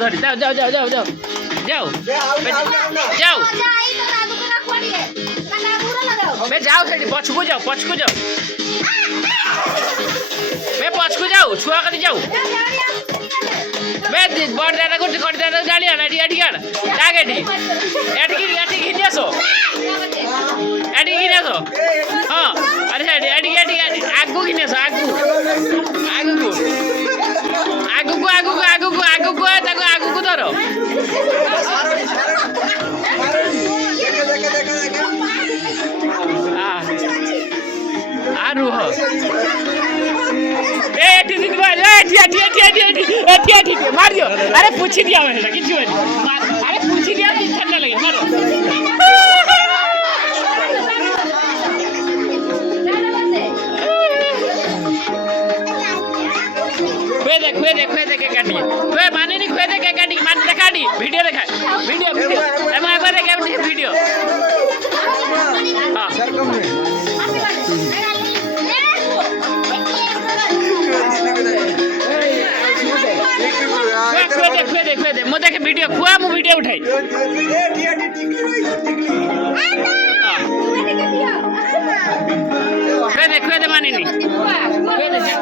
ধরি যাও যাও যাও যাও যাও যাও যাও বে যাও সেটি পছকু যাও বে পছকু যাও ছুয়া কাটি যাও বে বড় দাদা করতে করে দাদা গাড়ি আনা এটি আনা যাক এটি ঘিনে আসো এটি ঘিনে আসো হ্যাঁ আরে এটি আগু ঘিনে আসো আগুକୁ তাকে আগুକୁ ধর আর রুহ এটি দিদি ভাই এটি মার দিও আরে পুছি দিয়া এটা কিছু হয়নি আরে পুছি দিয়া ঠান্ডা লাগে মারো খুয়ে দে কে কাটি মানে নি খুয়ে দে কে কাটি মানে দেখাডি ভিডিও দেখা ভিডিও এমন একবার দেখে ভিডিও হ্যাঁ খুয়ে দে মো দেখে ভিডিও খুয়া মু ভিডিও উঠাই খুয়ে দে মানে নি খুয়ে দে